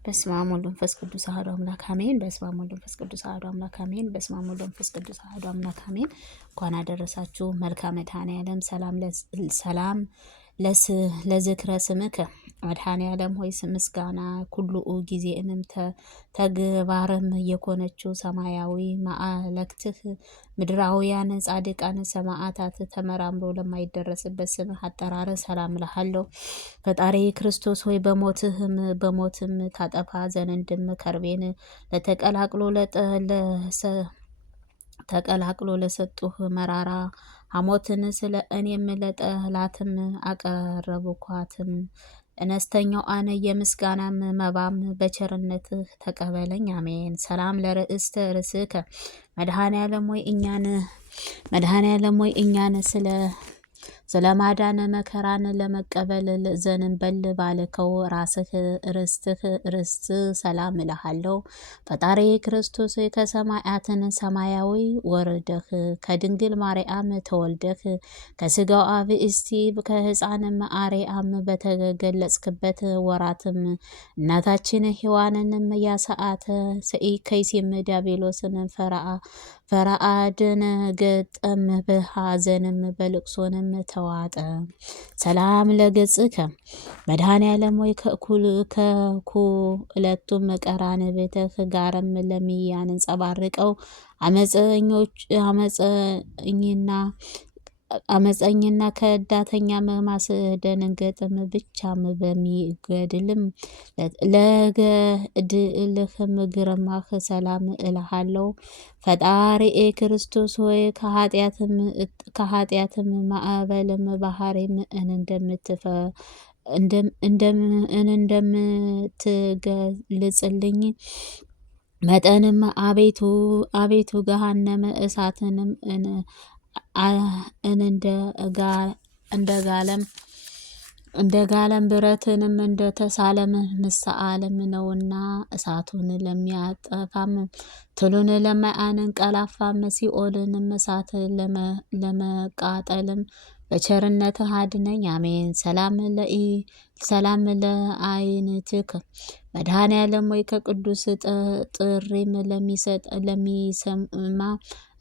በስመ አብ ወወልድ ወመንፈስ ቅዱስ አሐዱ አምላክ አሜን። በስመ አብ ወወልድ ወመንፈስ ቅዱስ አሐዱ አምላክ አሜን። በስመ አብ ወወልድ ወመንፈስ ቅዱስ አሐዱ አምላክ አሜን። እንኳን አደረሳችሁ። መልክአ መድኃኔዓለም ሰላም ለዝክረ ስምከ መድኃኔዓለም ሆይ ምስጋና ኩሉ ጊዜንም ተግባርም የኮነችው ሰማያዊ ማዕለክትህ ምድራውያን ጻድቃን ሰማዕታት ተመራምሮ ለማይደረስበት ስምህ አጠራር ሰላም እልሃለሁ። ፈጣሪ ክርስቶስ ሆይ በሞትም ታጠፋ ዘንድም ከርቤን ተቀላቅሎ ለሰጡህ መራራ ሐሞትን ስለ እኔም ለጠላትም አቀረብኳትም። እነስተኛው አነ የምስጋናም መባም በቸርነትህ ተቀበለኝ አሜን። ሰላም ለርእስተ ርእስከ መድኃኔዓለም ሆይ እኛን ስለ ማዳን መከራን ለመቀበል ዘንበል ባልከው ራስህ ርስት ሰላም እልሃለሁ። ፈጣሪ ክርስቶስ ከሰማያትን ሰማያዊ ወርደህ ከድንግል ማርያም ተወልደህ ከስጋው አብ እስቲ ከሕፃንም አርያም በተገለጽክበት ወራትም እናታችን ሔዋንንም ያሰዓተ ከይሲም ዲያብሎስን ፈርዖን ገጠም በሐዘንም በልቅሶንም ተዋጠ። ሰላም ለገጽከ መድኃኔዓለም ሆይ ከኩለቱም ቀራንብትህ ጋርም ለሚያንጸባርቀው አመፀኝና ከዳተኛ ማስደንገጥም ብቻም በሚገድልም ለገድልህም ግርማህ ሰላም እልሃለሁ። ፈጣሪ ክርስቶስ ሆይ ከኃጢአትም ማዕበልም ባህሪም እንደምትገልጽልኝ መጠንም አቤቱ ገሃነመ እሳትንም እንደጋለም ብረትንም እንደተሳለም ምሳአለም ነውና እሳቱን ለሚያጠፋም ትሉን ለማያንቀላፋም ሲኦልንም እሳት ለመቃጠልም በቸርነትህ አድነኝ አሜን። ሰላም ለአይንትከ መድኃኔዓለም ሆይ ከቅዱስ ጥሪም ለሚሰማ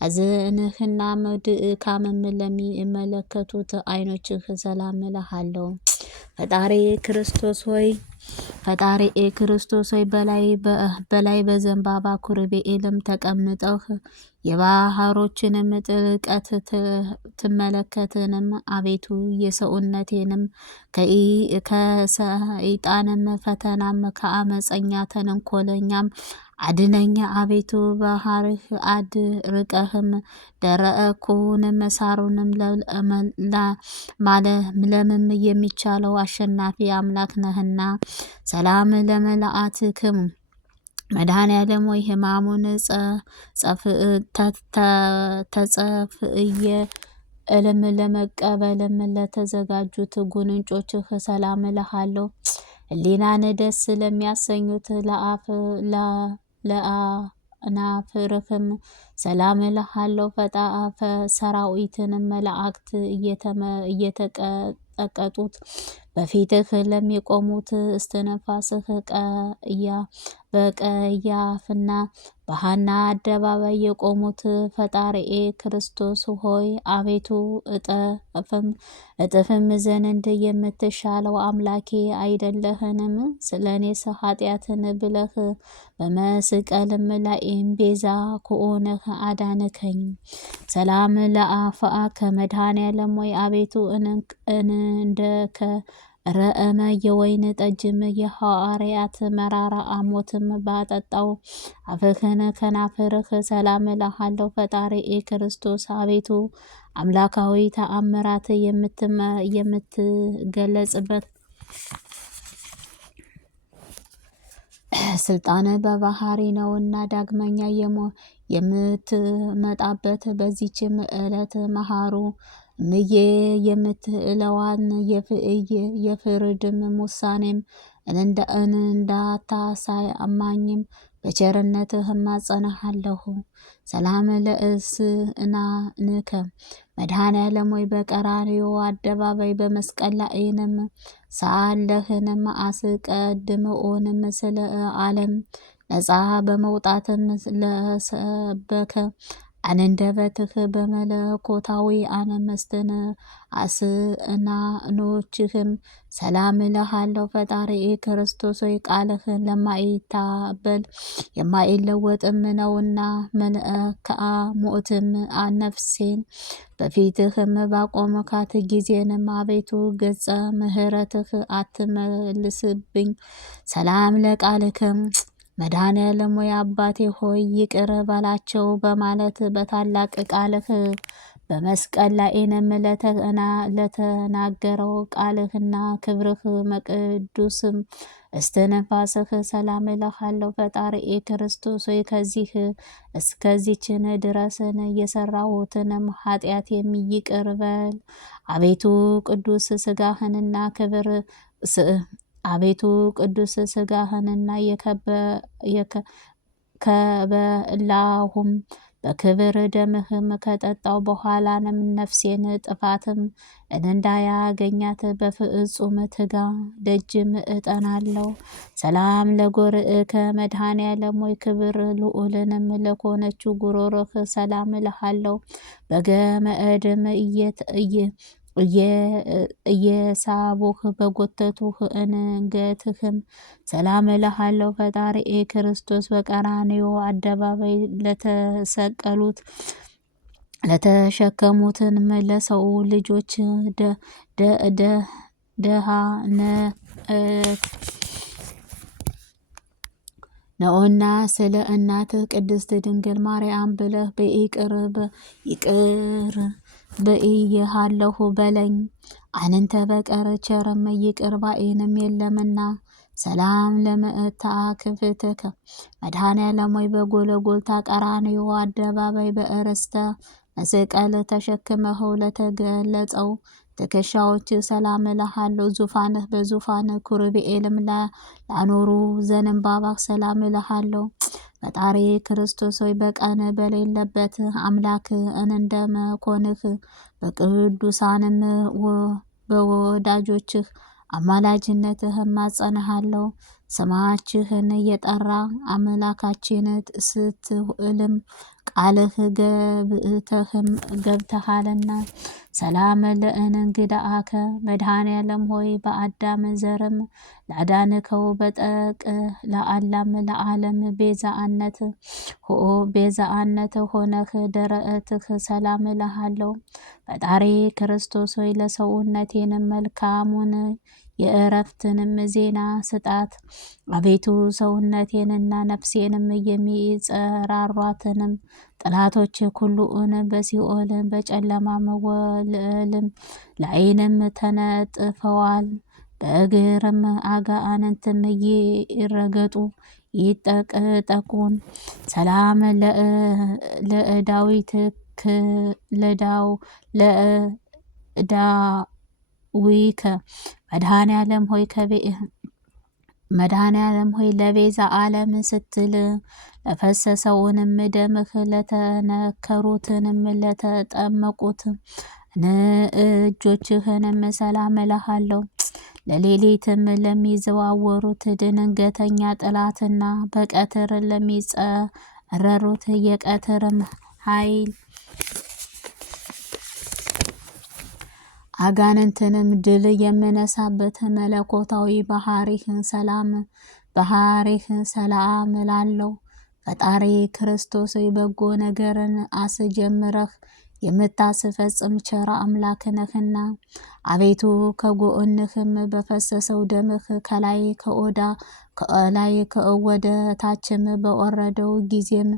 አዝንህና ድካምም ለሚመለከቱት አይኖችህ ሰላም እልሃለሁ። ፈጣሪ ክርስቶስ ሆይ በላይ በዘንባባ ኩርቤኤልም ተቀምጠህ የባህሮችንም ጥልቀት ትመለከትንም አቤቱ የሰውነቴንም ከሰይጣንም ፈተናም ከአመፀኛ ተንኮለኛም አድነኝ አቤቱ። ባህርህ አድርቀህም ደረቁንም ሳሩንም ማለምለምም የሚቻለው አሸናፊ አምላክ ነህና። ሰላም ለመላእክትክሙ መድኃኔዓለም ሆይ ሕማሙን ተጸፍእየ እልም ለመቀበልም ለተዘጋጁት ጉንጮችህ ሰላም እልሃለሁ። ሕሊናን ደስ ለሚያሰኙት ለአናፍርህም ሰላም እልሃለሁ። ሰራዊትንም መላእክት እየተቀጠቀጡት በፊትህ ለሚቆሙት እስትንፋስህ በቀያፍና በሐና አደባባይ የቆሙት ፈጣሪኤ ክርስቶስ ሆይ አቤቱ እጥፍም ዘንድ የምትሻለው አምላኬ አይደለህንም? ስለ እኔስ ኃጢአትን ብለህ በመስቀልም ላይም ቤዛ ከሆነህ አዳንከኝ። ሰላም ለአፍአከ መድኃኔዓለም ሆይ አቤቱ እንደከ ረእመ የወይን ጠጅም የሐዋርያት መራራ አሞትም ባጠጣው አፍህን ከናፍርህ ሰላም እልሃለሁ። ፈጣሪኤ ክርስቶስ አቤቱ አምላካዊ ተአምራት የምትገለጽበት ስልጣን በባህሪ ነውና ዳግመኛ የምትመጣበት በዚችም ዕለት መሃሩ ምዬ የምትለዋን የፍርድም ውሳኔም እንዳታሳማኝም በቸርነትህ እማጸንሃለሁ። ሰላም ለእስእናንከ መድኃኔዓለም ሆይ በቀራንዮ አደባባይ በመስቀል ላይንም ሳለህንም አስቀድምኦንም ስለ ዓለም ነፃ በመውጣትም ለሰበከ አንደበትህ በመለኮታዊ አነመስትን አስእናኖችህም ሰላም እልሃለሁ። ፈጣሪ ክርስቶስ ሆይ ቃልህን ለማይታበል የማይለወጥም ነውና መልክዓ ሞትም ነፍሴን በፊትህም ባቆምካት ጊዜንም አቤቱ ገጸ ምሕረትህ አትመልስብኝ። ሰላም ለቃልክም መድኃኔዓለም ሆይ አባቴ ሆይ ይቅር በላቸው በማለት በታላቅ ቃልህ በመስቀል ላይንም ለተናገረው ቃልህና ክብርህ መቅዱስም እስትንፋስህ ሰላም እልሃለሁ። ፈጣሪ ክርስቶስ ሆይ ከዚህ እስከዚችን ድረስን የሰራሁትንም ኃጢአት ይቅር በል። አቤቱ ቅዱስ ስጋህንና ክብር አቤቱ ቅዱስ ስጋህንና ከበላሁም በክብር ደምህም ከጠጣው በኋላንም ነፍሴን ጥፋትም እንዳያገኛት በፍጹም ትጋ ደጅም እጠናለሁ። ሰላም ለጎርእከ መድኃኔዓለም ሆይ ክብር ልዑልንም ለኮነችው ጉሮሮህ ሰላም እልሃለሁ። በገመድም እየሳቡህ በጎተቱህ አንገትህም ሰላም እልሃለሁ። ፈጣሪ ክርስቶስ በቀራንዮ አደባባይ ለተሸከሙትንም ለሰው ልጆች ደህንነት ነውና ስለ እናትህ ቅድስት ድንግል ማርያም ብለህ ይቅር ብዬሃለሁ በለኝ። አንተ በቀር ቸርም ይቅር ባይንም የለምና። ሰላም ለመታክፍትከ መድኃኔዓለም ሆይ በጎልጎታ ቀራንዮ አደባባይ በእርስተ መስቀል ተሸክመኸው ለተገለጸው ትከሻዎች ሰላም እልሃለሁ። ዙፋንህ በዙፋን ኪሩቤልም ላኖሩ ዘንባባህ ሰላም እልሃለሁ። ፈጣሪ ክርስቶስ ሆይ በቀን በሌለበት አምላክ እንደመኮንህ በቅዱሳንም በወዳጆችህ አማላጅነትህ እማጸንሃለሁ። ስማችህን የጠራ አምላካችን ስትልም ቃልህ ገብተሃልና። ሰላም ለእንግዳአከ መድኃኔዓለም ሆይ በአዳም ዘርም ላዳንከው በጠቅላላም ለዓለም ቤዛነት ሆነህ ደረትህ ሰላም እልሃለሁ። ፈጣሪ ክርስቶስ ሆይ ለሰውነቴንም መልካሙን የእረፍትንም ዜና ስጣት። አቤቱ ሰውነቴንና ነፍሴንም የሚጸራሯትንም ጠላቶች ሁሉን በሲኦል በጨለማም ወለልም ላይንም ተነጥፈዋል። በእግርም አጋንንትም ይረገጡ ይጠቅጠቁን። ሰላም ለዳዊት ለዳዊከ መድኃኔዓለም ሆይ ለቤዛ ዓለም ስትል ለፈሰሰውንም ደምህ ለተነከሩትንም ለተጠመቁት እጆችህንም ሰላም እልሃለሁ። ለሌሊትም ለሚዘዋወሩት ድንገተኛ ጠላትና በቀትር ለሚጸረሩት የቀትርም ኃይል አጋንንትንም ድል የምነሳበት መለኮታዊ ባህሪህን ሰላም እላለሁ። ፈጣሪ ክርስቶስ በጎ ነገርን አስጀምረህ የምታስፈጽም ቸር አምላክ ነህና። አቤቱ ከጎንህም በፈሰሰው ደምህ ከላይ ወደ ታችም በወረደው ጊዜም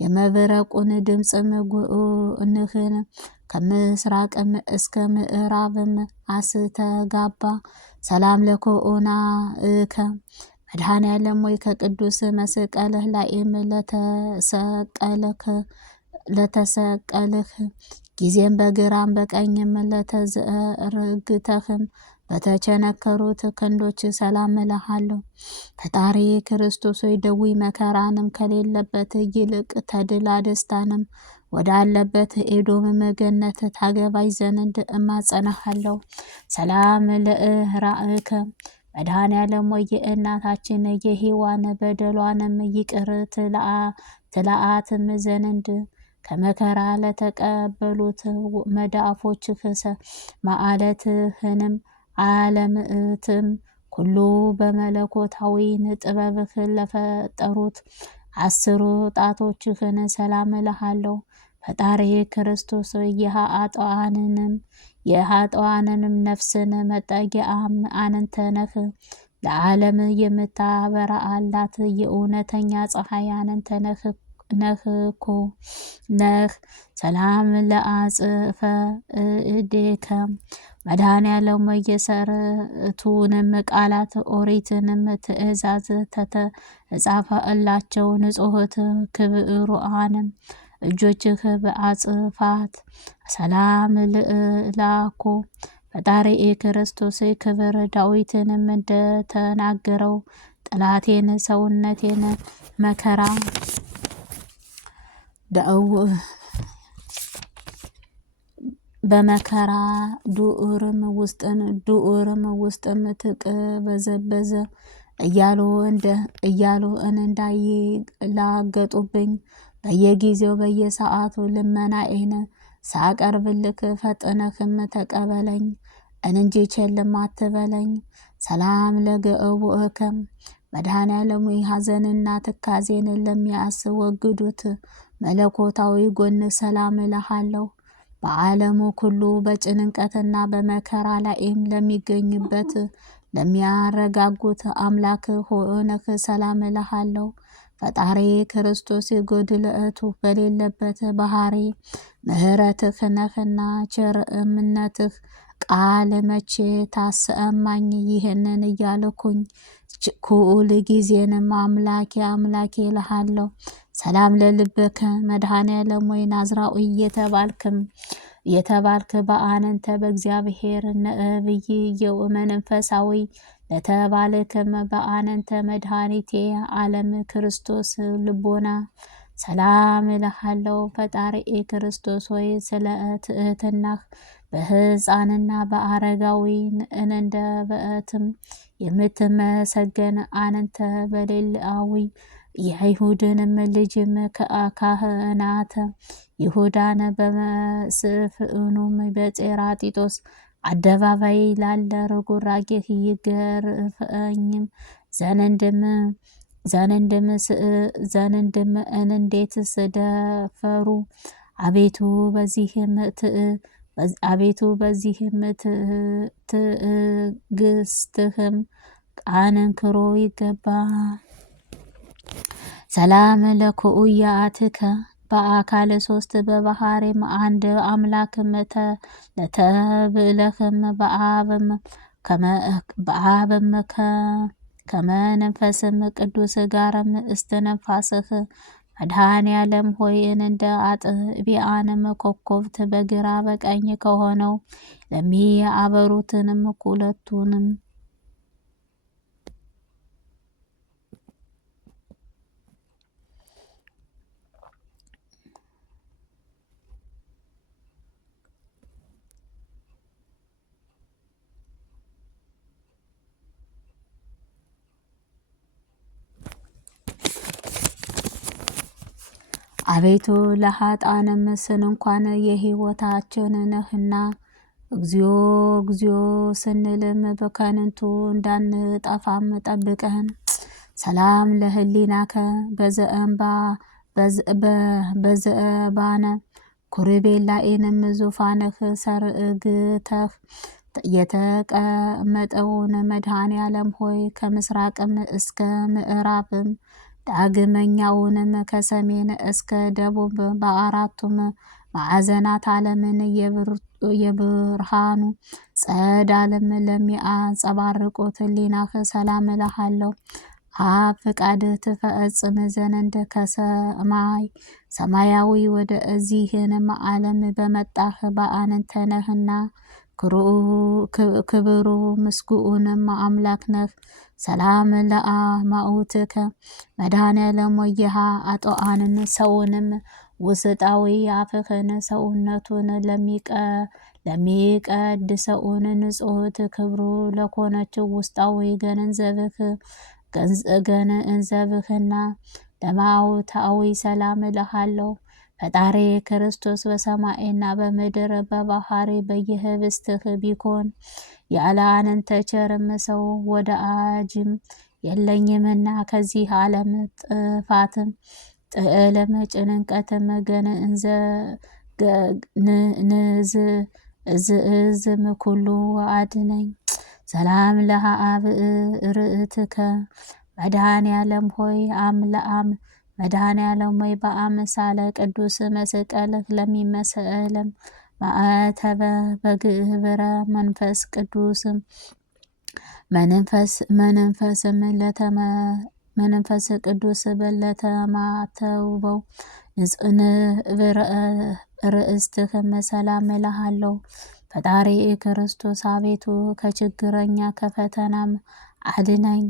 የመብረቁን ድምፅም ጎንህን ከምስራቅም እስከ ምዕራብም አስተጋባ። ሰላም ለኮኦናከ መድኃኔዓለም ሆይ ከቅዱስ መስቀልህ ላይም ለተሰቀልህ ጊዜም በግራም በቀኝም ለተዘርግተህም በተቸነከሩት ክንዶች ሰላም እልሃለሁ። ፈጣሪ ክርስቶስ ሆይ ደዌ መከራንም ከሌለበት ይልቅ ተድላ ደስታንም ወዳለበት ኤዶምም ገነት ታገባይ ዘንድ እማጸናሃለሁ። ሰላም ለእራእከ መድኃኔዓለም ወይ የእናታችን የሔዋን በደሏንም ይቅር ትለአትም ዘንድ ከመከራ ለተቀበሉት መዳፎችህ ማዕለትህንም አለምእትም ኩሉ በመለኮታዊ ጥበብህ ለፈጠሩት 10 ጣቶችህን ሰላም እልሃለሁ። ፈጣሪ ክርስቶስ የኃጥአንንም ነፍስን መጠጊያም አንተ ነህ። ለዓለም የምታበራላት የእውነተኛ ፀሐይ አንተ ነህ። ሰላም ለአጽፈ እዴከ መድኃኔዓለም የሰርቱንም ቃላት ኦሪትንም ትእዛዝ ተጻፈላቸው ንጹሕት ክብሩአንም እጆችህ በአጽፋት ሰላም ልእላኮ ፈጣሪ ክርስቶስ ክብር ዳዊትንም እንደተናገረው ጠላቴን ሰውነቴን መከራ በመከራ ዱርም ውስጥም ትቅበዘበዘ እያሉ እንዳይላገጡብኝ በየጊዜው በየሰዓቱ ልመናዬን ሳቀርብልክ ፈጥነህም ተቀበለኝ እንጂ ቸልም አትበለኝ። ሰላም ለገእቡእከ መድኃኔዓለም ሐዘንና ትካዜን ለሚያስወግዱት መለኮታዊ ጎን ሰላም እልሃለሁ። በዓለሙ ሁሉ በጭንቀትና በመከራ ላይም ለሚገኙበት ለሚያረጋጉት አምላክ ሆነህ ሰላም እልሃለሁ። ፈጣሪ ክርስቶስ ጎድለቱ በሌለበት ባህሪ ምሕረትህ ነህና ቸርነትህ ቃል መቼ ታሰማኝ ይህንን እያልኩኝ ኩል ጊዜንም አምላኬ እልሃለሁ። ሰላም ለልብከ መድኃኔዓለም ወይ ናዝራዊ የተባልክ በአንተ በእግዚአብሔር ነብይ መንፈሳዊ ለተባልክም በአንተ መድኃኒቴ ዓለም ክርስቶስ ልቦና ሰላም እልሃለሁ። ፈጣሪ ክርስቶስ ሆይ ስለ ትእትናህ በሕፃንና በአረጋዊ እንደበትም የምትመሰገን አንተ በሌላዊ የአይሁድንም ልጅም ካህናተ ይሁዳን በመስፍኑም በጼራጢጦስ አደባባይ ላለ ርጉራጌህ ይገርፈኝም ዘንድም እንዴት ስደፈሩ አቤቱ በዚህም ትዕግስትህም አንክሮ ይገባ። ሰላም ለኩኡያትከ በአካል 3 በባህሪም አንድ አምላክም ለተብለህም በአብም ከመንፈስም ቅዱስ ጋርም እስትንፋስህ መድኃኔዓለም ሆይ እንደ አጥቢያንም ኮከብት በግራ በቀኝ ከሆነው ለሚያበሩትንም ሁለቱንም አቤቱ ለኃጥአንም ስን እንኳን የሕይወታችን ነህና እግዚኦ እግዚኦ ስንልም በከንቱ እንዳንጠፋም ጠብቀን። ሰላም ለህሊናከ በዘእባነ ኩርቤላኤንም ዙፋንህ ሰርግተህ የተቀመጠውን መድኃኔዓለም ሆይ ከምስራቅም እስከ ምዕራብም ዳግመኛውንም ከሰሜን እስከ ደቡብ በአራቱም ማዕዘናት ዓለምን የብርሃኑ ጸዳልም ለሚያንጸባርቁት ሕሊናህ ሰላም እልሃለሁ። አብ ፍቃድ ትፈጽም ዘንድ ሰማያዊ ወደ እዚህንም ዓለም በመጣህ በአንተ ነህና ክብሩ ምስጉኡንም አምላክ ነህ። ሰላም ለአማውትከ መድኃኔዓለም ወየሃ አጦአንን ሰውንም ውስጣዊ አፍህን ሰውነቱን ለሚቀድሰውን ንጽሕት ክብሩ ለኮነችው ውስጣዊ ገንዘብህና ለማውታዊ ሰላም እልሃለሁ። ፈጣሪ ክርስቶስ በሰማይና በምድር በባህሪ በየህብስትህ ቢኮን ያለ አንተ ቸርም ሰው ወዳጅም የለኝምና ከዚህ ዓለም ጥፋትም ጥዕለም ጭንቀትም ንዝእዝም ኩሉ አድነኝ። ሰላም ለአብ ርእትከ መድኃኔዓለም ሆይ መድኃኔዓለም ሆይ በአምሳለ ቅዱስ መስቀልህ ለሚመሰለም ማዕተበ በግብረ መንፈስ ቅዱስም መንፈስ ቅዱስ በለተማተውበው ርእስትህም ሰላም እልሃለሁ። ፈጣሪ ክርስቶስ አቤቱ ከችግረኛ ከፈተናም አድነኝ።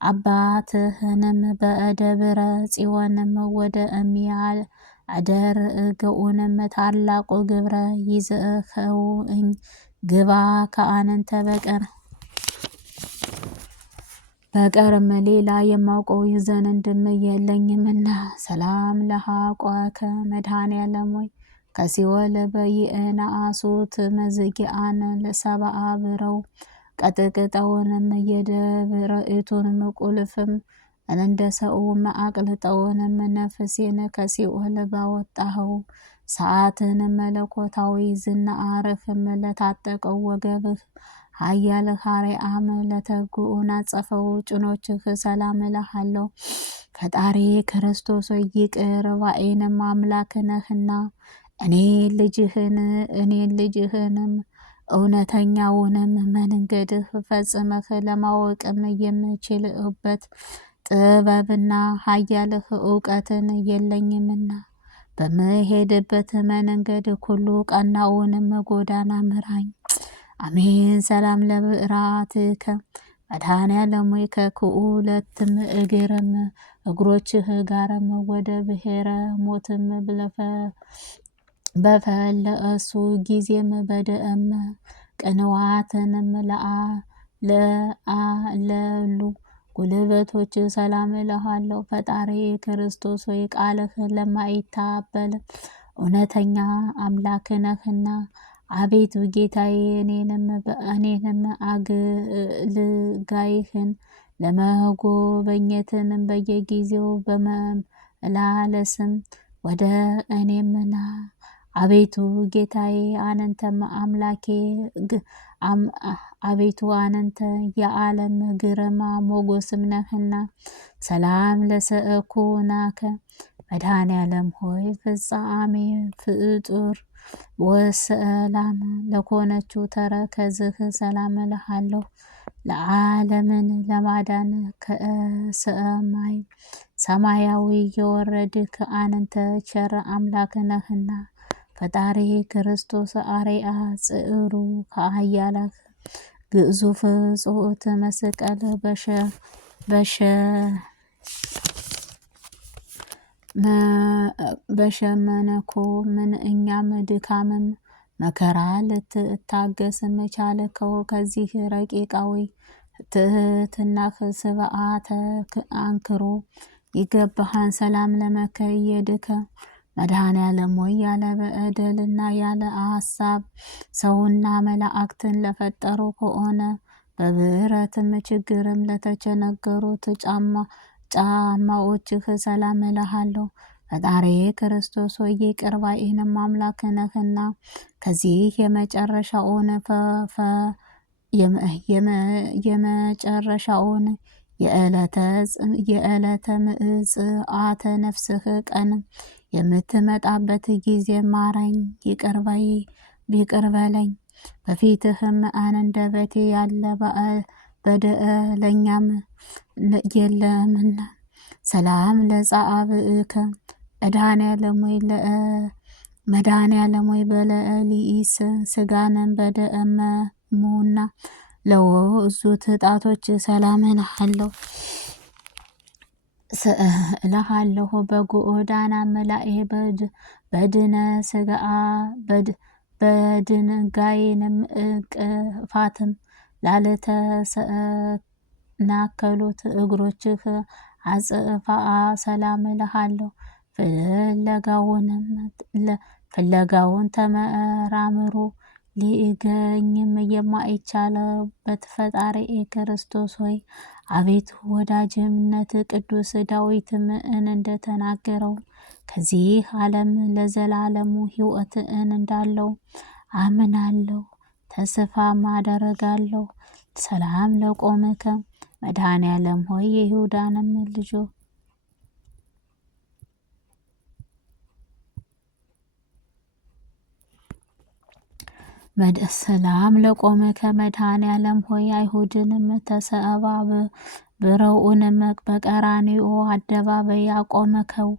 አባትህንም በደብረ ጽዮንም ወደ አደርገውንም ታላቁ ግብረ ይዘኸውኝ ግባ ከአንተ በቀርም ሌላ የማውቀው ዘንድም የለኝምና። ሰላም ለሐቆከ መድኃኔዓለም ሆይ ከሲኦል በይእናሱት መዝጊያን ለሰብአ ብረው ቀጥቅጠውንም የደብረኢቱንም ቁልፍም እንደ ሰውም አቅልጠውንም ነፍሴን ከሲኦል ባወጣኸው ሰዓትን መለኮታዊ ዝናርህም ለታጠቀው ወገብህ ኃያል ኃሬአም ለተጎናጸፈው ጭኖችህ ሰላም እልሃለሁ። ፈጣሪ ክርስቶስ ይቅር ባይንም አምላክ ነህና እኔን ልጅህንም እውነተኛውንም መንገድህ ፈጽመህ ለማወቅም የምችልበት ጥበብና ኃያልህ እውቀትን የለኝምና በምሄድበት መንገድ ሁሉ ቀናውንም ጎዳና ምራኝ። አሜን። ሰላም ለብዕራትከ መድኃኔዓለም ሆይ ከክዑለትም እግሮችህ ጋርም ወደ ብሔረ ሞትም በፈለሱ ጊዜም በደም ቅንዋትንም ለአለሉ ጉልበቶች ሰላም እልሃለሁ። ፈጣሪ ክርስቶስ ሆይ ቃልህ ለማይታበል እውነተኛ አምላክ ነህና አቤቱ ጌታዬ እኔንም አገልጋይህን ለመጎበኘትንም በየጊዜው በመላለስም ወደ እኔምና አቤቱ ጌታዬ አንተም አምላኬ አቤቱ አንተ የዓለም ግርማ ሞገስም ነህና። ሰላም ለሰእኩናከ መድኃኔዓለም ሆይ ፍጻሜ ፍጡር ወሰላም ለኮነችው ተረከዝህ ሰላም እልሃለሁ። ለዓለምን ለማዳን ሰማያዊ የወረድክ አንተ ቸር አምላክ ነህና ፈጣሪ ክርስቶስ አርአያ ጽዕሩ ከኃያላን ግዙፍ ጽሑት መስቀል በሸመነኮ ምን እኛም ድካምም መከራ ልትታገስም ቻልከው። ከዚህ ረቂቃዊ ትሕትናህ ስብዓተ አንክሮ ይገባሃን። ሰላም ለመከየድከ መድኃኔዓለም ሆይ ያለ በደልና ያለ ሐሳብ ሰውና መላእክትን ለፈጠሩ ከሆነ በብረትም ችግርም ለተቸነገሩት ጫማዎችህ ሰላም እልሃለሁ። ፈጣሪ ክርስቶስ ሆይ ይቅር ባይንም አምላክ ነህና ከዚህ የመጨረሻውን የዕለተ ምጽአተ ነፍስህ ቀን የምትመጣበት ጊዜ ማረኝ፣ ይቅር በለኝ። በፊትህም አንደበቴ ያለ በደለኛም የለምና። ሰላም ለጻብዕከ መድኃኔዓለም ሆይ መድኃኔዓለም ሆይ በለሊስ ስጋንን በደሙና ለውእዙት ጣቶች ሰላም እልሃለሁ። በጎዳና መላኤ በድነ ስጋ በድንጋይንም እንቅፋትም ላልተሰናከሉት እግሮችህ አጽፋ ሰላም እልሃለሁ። ፍለጋውን ተመራምሮ ሊገኝም የማይቻልበት ፈጣሪ ክርስቶስ ሆይ አቤቱ ወዳጅነት ቅዱስ ዳዊትም እንደተናገረው ከዚህ ዓለም ለዘላለሙ ሕይወት እንዳለው አምናለሁ፣ ተስፋም አደርጋለሁ። ሰላም ለቆምከ መድኃኔዓለም ሆይ የይሁዳንም ልጆ ሰላም ለቆምከ መድኃኔዓለም ሆይ አይሁድንም ተሰባብረውንም በቀራንዮ አደባባይ ያቆመከው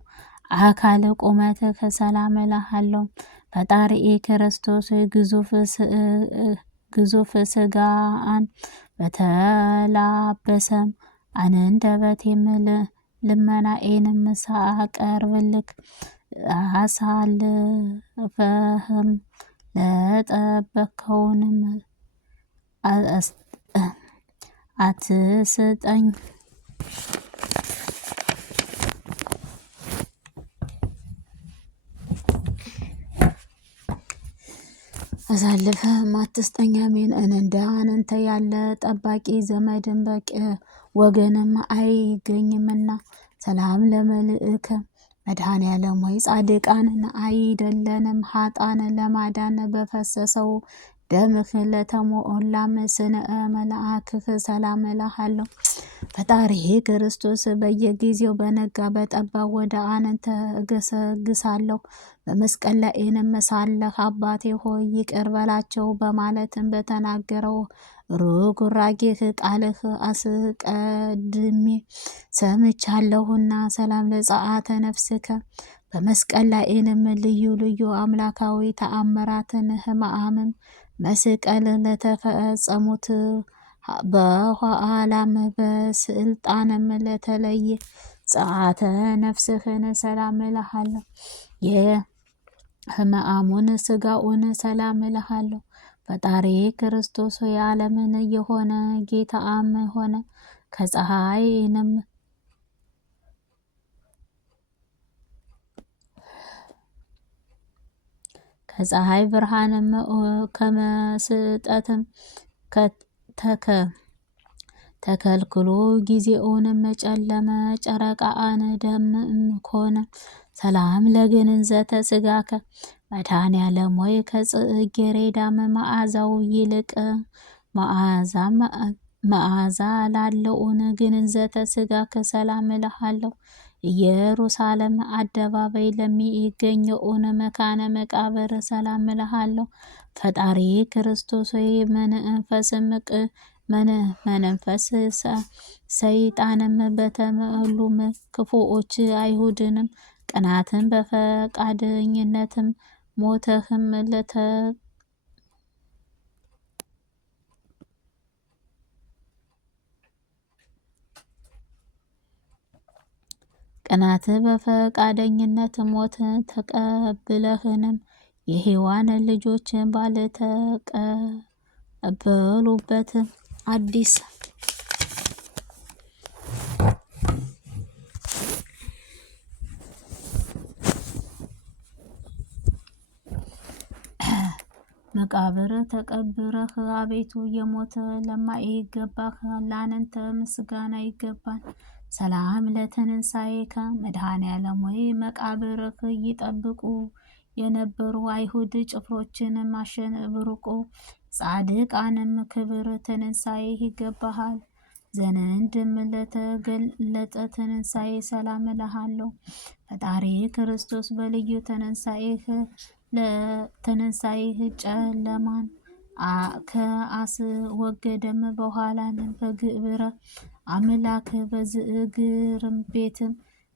አካል ቁመትህ ሰላም እልሃለሁ። ፈጣሪዬ ክርስቶስ ግዙፍ ስጋን በተላበሰም አንደበቴም ልመናዬንም ሳቀርብልክ አሳልፈህም ለጠበከውንም አትስጠኝ። አሳልፈህም አትስጠኝ። አሜን። እንደ አንተ ያለ ጠባቂ ዘመድን በቂ ወገንም አይገኝምና ሰላም ለመልእከ መድኃኔዓለም ሆይ ጻድቃንን አይደለንም ሀጣን ለማዳን በፈሰሰው ደምህ ለተሞላም ስነ መላእክህ ሰላም እልሃለሁ። ፈጣሪዬ ክርስቶስ በየጊዜው በነጋ በጠባ ወደ አንተ እገሰግሳለሁ። በመስቀል ላይም ሳለህ አባቴ ሆይ ይቅር በላቸው በማለትም በተናገረው ርኅራኄህ ቃልህ አስቀድሜ ሰምቻለሁና ሰላም ለጸአተ ነፍስከ በመስቀል ላይም ልዩ ልዩ አምላካዊ ተአምራትን ሕማምም መስቀል ለተፈጸሙት በኋላም በስልጣንም ለተለየ ጸአተ ነፍስህን ሰላም እልሃለሁ። የሕማሙን ስጋውን ሰላም እልሃለሁ። ፈጣሪ ክርስቶስ የዓለምን የሆነ ጌታም ሆነ ከፀሐይ ብርሃንም ከመስጠትም ተከልክሎ ጊዜውንም ጨለመ ጨረቃን ደምም ኮነ። ሰላም ለግንዘተ ስጋከ መድኃኔዓለም ሆይ ከጽጌረዳም መዓዛው ይልቅ መዓዛ ላለውን ግንዘተ ስጋከ ሰላም እልሃለሁ። ኢየሩሳሌም አደባባይ ለሚገኘውን መካነ መቃብር ሰላም እልሃለሁ። ፈጣሪ ክርስቶስ ሆይ መንፈስ ሰይጣንም በተመሉም ክፉዎች አይሁድንም ቅናትን በፈቃደኝነትም ሞተህም ቅናት በፈቃደኝነት ሞት ተቀብለህንም የሔዋን ልጆች ባልተቀበሉበት አዲስ መቃብር ተቀብረህ አቤቱ የሞተ ለማይገባህ ላንተ ምስጋና ይገባል። ሰላም ለትንሣኤከ መድኃኔዓለም ሆይ መቃብርህ ይጠብቁ የነበሩ አይሁድ ጭፍሮችን አሸብርቆ ጻድቃንም ክብር ትንሣኤ ይገባሃል። ዘንድም ለተገለጠ ትንሣኤ ሰላም እልሃለሁ። ፈጣሪ ክርስቶስ በልዩ ትንሣኤህ ጨለማን ከአስወገደም በኋላንም በግብረ አምላክ በዝእግርም ቤትም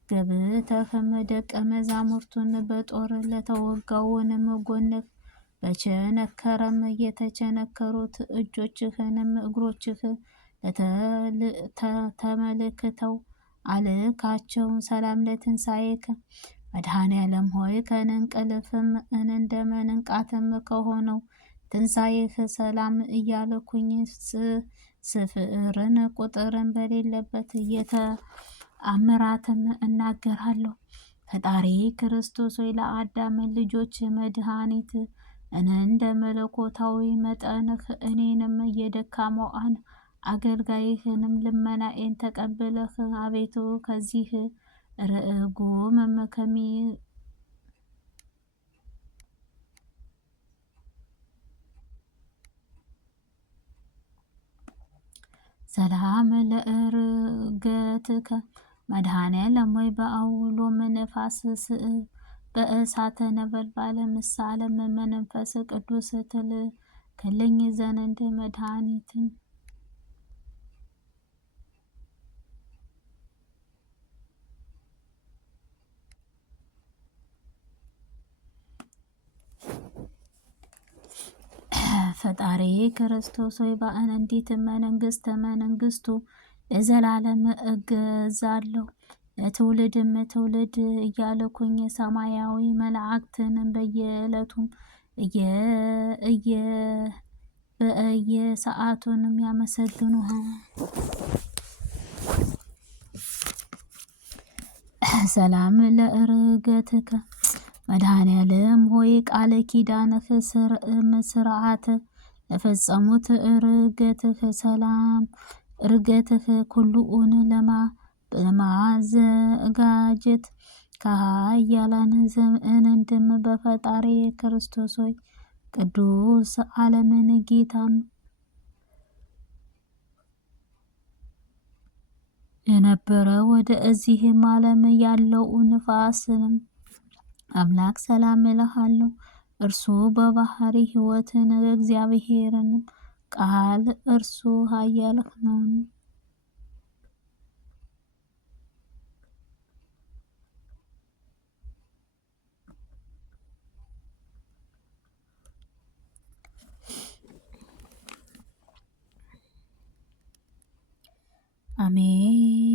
ገብተህም ደቀ መዛሙርቱን በጦር ለተወጋውንም ጎንህ በቸነከረም የተቸነከሩት እጆችህንም እግሮችህ ተመልክተው አልካቸው። ሰላም ለትንሣኤከ መድኃኔ ዓለም ሆይ ከእንቅልፍም እንደ መንቃትም ከሆነው ትንሣኤህ ሰላም እያልኩኝ ስፍርን ቁጥርን በሌለበት የተአምራትም እናገራለሁ። ፈጣሪ ክርስቶስ ሆይ ለአዳም ልጆች መድኃኒት እንደ መለኮታዊ መጠንህ እኔንም የደካማዋን አገልጋይህንም ልመናዬን ተቀብለህ አቤቱ ከዚህ ርጉምም ሰላም ለእርገትከ መድኃኔዓለም ሆይ በአውሎም ነፋስ በእሳተ ነበልባለ ምሳሌም መንፈስ ቅዱስ ትልክልኝ ዘንድ መድኃኒትም ፈጣሪ ክርስቶስ ሆይ በአንዲት መንግስቱ ለዘላለም እገዛለሁ። ለትውልድም ትውልድ እያልኩኝ ሰማያዊ መላእክትንም በየዕለቱም በየሰዓቱንም ያመሰግኑሃል። ሰላም ለእርገትከ መድኃኔዓለም ሆይ ቃለ ኪዳንህ ስርዓት ለፈጸሙት እርገትህ ሰላም እርገትህ ኩሉን ለማዘጋጀት ከኃያላን ዘንድም በፈጣሪ ክርስቶስ ሆይ ቅዱስ ዓለምን ጌታም የነበረ ወደ እዚህም ዓለም ያለው ንፋስንም አምላክ ሰላም እልሃለሁ። እርሱ በባህሪ ሕይወትን እግዚአብሔርንም ቃል እርሱ ኃያልህ ነው። አሜን።